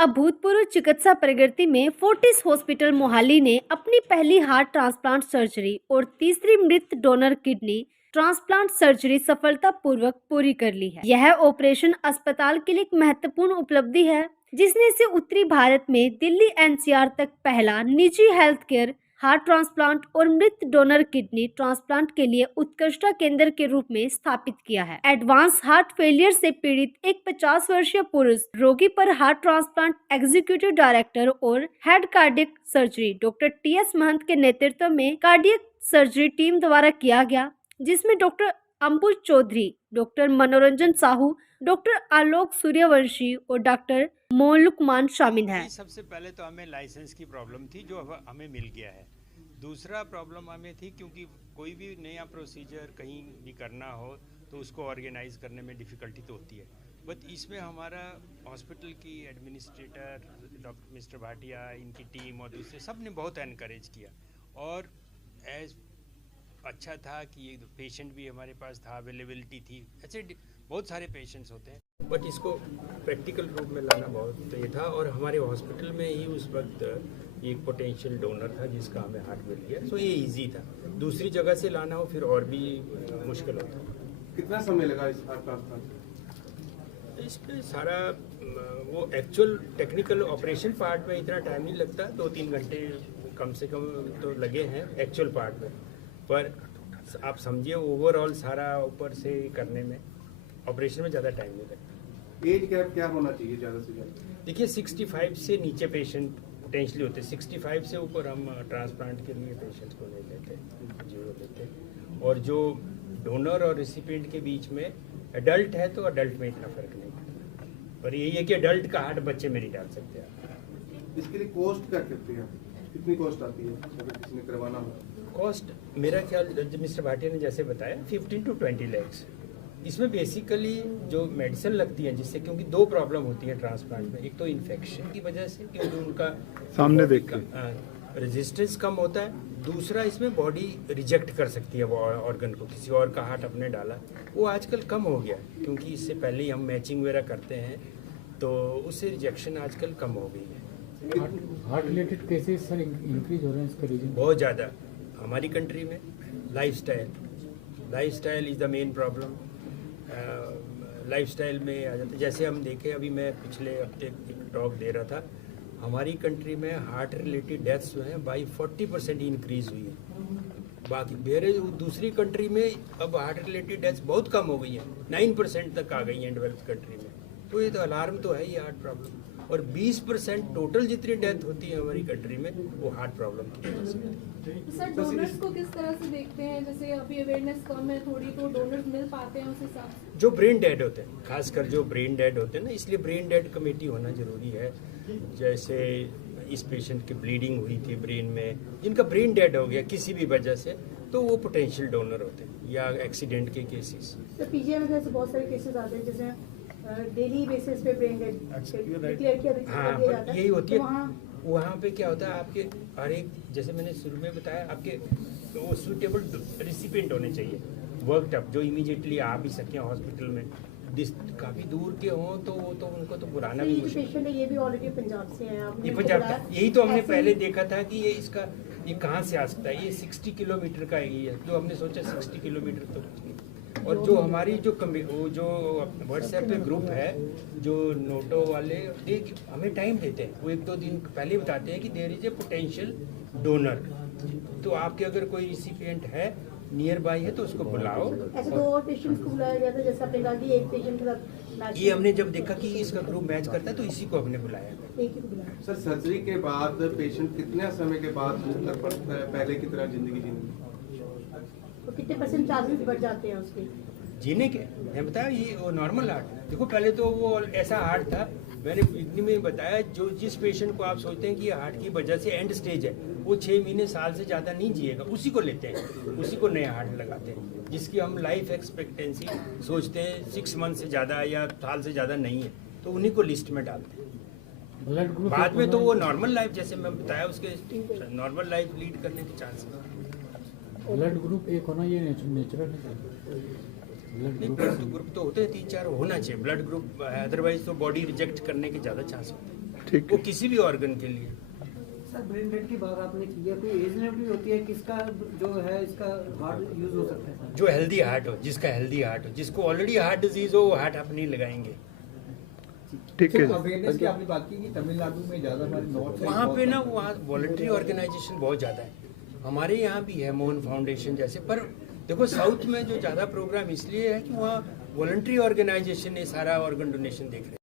अभूतपूर्व चिकित्सा प्रगति में फोर्टिस हॉस्पिटल मोहाली ने अपनी पहली हार्ट ट्रांसप्लांट सर्जरी और तीसरी मृत डोनर किडनी ट्रांसप्लांट सर्जरी सफलतापूर्वक पूरी कर ली है। यह ऑपरेशन अस्पताल के लिए एक महत्वपूर्ण उपलब्धि है, जिसने इसे उत्तरी भारत में दिल्ली एनसीआर तक पहला निजी हेल्थ केयर हार्ट ट्रांसप्लांट और मृत डोनर किडनी ट्रांसप्लांट के लिए उत्कृष्टता केंद्र के रूप में स्थापित किया है। एडवांस हार्ट फेलियर से पीड़ित एक 50 वर्षीय पुरुष रोगी पर हार्ट ट्रांसप्लांट एग्जीक्यूटिव डायरेक्टर और head cardiac surgery doctor TS Mahant के नेतृत्व में कार्डियक सर्जरी टीम द्वारा किया गया, जिसमें डॉक्टर अंबुज चौधरी, डॉक्टर मनोरंजन साहू, डॉक्टर आलोक सूर्यवंशी और डॉक्टर मोलुकमान शामिल हैं। सबसे पहले तो हमें लाइसेंस की प्रॉब्लम थी, जो हमें मिल गया है। दूसरा प्रॉब्लम हमें थी क्योंकि कोई भी नया प्रोसीजर कहीं भी करना हो तो उसको ऑर्गेनाइज करने में डिफ़िकल्टी तो होती है, बट इसमें हमारा हॉस्पिटल की एडमिनिस्ट्रेटर डॉक्टर मिस्टर भाटिया, इनकी टीम और दूसरे सब ने बहुत एनकरेज किया और एज अच्छा था कि ये पेशेंट भी हमारे पास था, अवेलेबिलिटी थी। ऐसे बहुत सारे पेशेंट्स होते हैं, बट इसको प्रैक्टिकल रूप में लाना बहुत ये था और हमारे हॉस्पिटल में ही उस वक्त एक पोटेंशियल डोनर था जिसका हमें हार्ट मिल गया, सो ये इजी था। दूसरी जगह से लाना हो फिर और भी मुश्किल होता। कितना समय लगा इस हार्ट ट्रांसप्लांट? इसमें सारा वो एक्चुअल टेक्निकल ऑपरेशन पार्ट में इतना टाइम नहीं लगता, 2-3 घंटे कम से कम तो लगे हैं एक्चुअल पार्ट में, पर आप समझिए ओवरऑल सारा ऊपर से करने में ऑपरेशन में ज़्यादा टाइम नहीं लगता। एज गैप क्या होना चाहिए ज़्यादा से ज़्यादा? देखिए 65 से नीचे पेशेंट पोटेंशियली होते हैं, 65 से ऊपर हम ट्रांसप्लांट के लिए पेशेंट्स को नहीं लेते, जीरो लेते हैं। और जो डोनर और रिसिपिएंट के बीच में एडल्ट है तो एडल्ट में इतना फर्क नहीं पड़ता, पर यही है कि एडल्ट का हार्ट बच्चे में नहीं डाल सकते आप। इसके लिए कॉस्ट क्या करते हैं, कितनी कॉस्ट आती है अगर किसी ने करवाना हो? कॉस्ट मेरा ख्याल मिस्टर भाटिया ने जैसे बताया 15 to 20 lakhs। इसमें बेसिकली जो मेडिसिन लगती है जिससे, क्योंकि 2 प्रॉब्लम होती है ट्रांसप्लांट में, एक तो इन्फेक्शन की वजह से क्योंकि उनका सामने देख के रेजिस्टेंस कम होता है, दूसरा इसमें बॉडी रिजेक्ट कर सकती है वो ऑर्गन को, किसी और का हार्ट अपने डाला, वो आजकल कम हो गया है क्योंकि इससे पहले ही हम मैचिंग वगैरह करते हैं तो उससे रिजेक्शन आजकल कम हो गई है। Heart related cases sir increase हो रहे हैं, इसका रीजन बहुत ज़्यादा हमारी कंट्री में lifestyle is the main problem. Lifestyle में आ जाता है, जैसे हम देखें अभी मैं पिछले हफ्ते एक टॉक दे रहा था, हमारी कंट्री में हार्ट रिलेटेड डेथ्स जो हैं बाई 40% इंक्रीज हुई है। बाकी मेरे दूसरी कंट्री में अब हार्ट रिलेटेड डेथ्स बहुत कम हो गई हैं, 9% तक आ गई हैं डेवलप्ड कंट्री में, तो ये तो अलार्म तो है ही हार्ट प्रॉब्लम। और 20% टोटल जितनी डेथ होती है हमारी कंट्री में वो हार्ट प्रॉब्लम की वजह से होती है। सर डोनर्स को किस तरह से देखते हैं? जैसे अभी अवेयरनेस कम है थोड़ी, तो डोनर्स मिल पाते हैं उस हिसाब से? जो ब्रेन डेड होते हैं, खासकर जो ब्रेन डेड होते हैं ना, इसलिए ब्रेन डेड कमेटी होना जरूरी है। जैसे इस पेशेंट की ब्लीडिंग हुई थी ब्रेन में, जिनका ब्रेन डेड हो गया किसी भी वजह से, तो वो पोटेंशियल डोनर होते हैं, या एक्सीडेंट के केसेस। सर पीजीआई में से बहुत सारे केसेस आते हैं जिसमें डेली बेसिस पे ब्रेन डेड डिक्लेयर किया जाता है। यही होती है। तो वहाँ पे क्या होता है, आपके हर एक, जैसे मैंने शुरू में बताया, आपके वो सूटेबल रिसिपिएंट होने चाहिए, वर्कड अप, जो इमीडिएटली आ भी सकें हॉस्पिटल में। काफ़ी दूर के हों तो वो तो उनको तो बुलाना भी मुश्किल। पेशेंट है ये भी ऑलरेडी पंजाब से है, ये पंजाब का, यही तो हमने पहले देखा था कि ये कहाँ से आ सकता है। ये 60 किलोमीटर का एरिया है, तो हमने सोचा 60 किलोमीटर तो कुछ नहीं। और जो हमारी जो व्हाट्सएप पे ग्रुप है, जो नोटो वाले, हमें टाइम देते हैं, वो 1-2 दिन पहले बताते हैं कि there is a potential donor, तो आपके अगर कोई रिसिपिएंट है नियर बाई है तो उसको बुलाओ। ऐसे 2 और पेशेंट्स को बुलाया गया था, जैसे आपने कहा कि एक पेशेंट के साथ मैच, ये हमने जब देखा कि इसका ग्रुप मैच करता है तो इसी को हमने बुलाया। एक ही को बुलाया। सर सर्जरी के बाद पेशेंट कितने समय के बाद कर पड़ता है पहले की तरह जिंदगी जीने? तो कितने % चांसेस बढ़ जाते हैं उसके जीने के? मैं बताया ये वो नॉर्मल हार्ट, देखो पहले तो वो ऐसा हार्ट था, मैंने इतनी में बताया, जो जिस पेशेंट को आप सोचते हैं कि ये हार्ट की वजह से एंड स्टेज है, वो 6 महीने साल से ज़्यादा नहीं जिएगा, उसी को लेते हैं, उसी को नया हार्ट लगाते हैं, जिसकी हम लाइफ एक्सपेक्टेंसी सोचते हैं 6 मंथ से ज़्यादा या साल से ज़्यादा नहीं है, तो उन्हीं को लिस्ट में डालते हैं। बाद में तो वो नॉर्मल लाइफ, जैसे मैं बताया, उसके नॉर्मल लाइफ लीड करने के चांस है। ब्लड ग्रुप एक होना ये नेचुरल है। ग्रुप तो होते हैं 3-4 होना चाहिए ब्लड ग्रुप, अदरवाइज तो बॉडी रिजेक्ट करने के ज़्यादा चांस होते हैं। वो किसी भी ऑर्गन के लिए। सर ब्रेन डेड की बात आपने की है, कोई एज लिमिट भी होती है किसका जो है इसका हार्ट यूज हो सकता है? जो हेल्दी हार्ट हो, जिसका हेल्दी हार्ट हो, जिसको ऑलरेडी हार्ट डिजीज हो, वो हार्ट आप नहीं लगाएंगे। ठीक है। अवेयरनेस की आपने बात की कि तमिलनाडु में ज़्यादा हमारे नॉर्थ वहाँ पे ना वहाँ वॉलंटरी ऑर्गेनाइजेशन बहुत ज़्यादा है, हमारे यहाँ भी है मोहन फाउंडेशन जैसे, पर देखो साउथ में जो ज़्यादा प्रोग्राम इसलिए है कि वहाँ वॉलंटरी ऑर्गेनाइजेशन ने सारा ऑर्गन डोनेशन देख रहे हैं।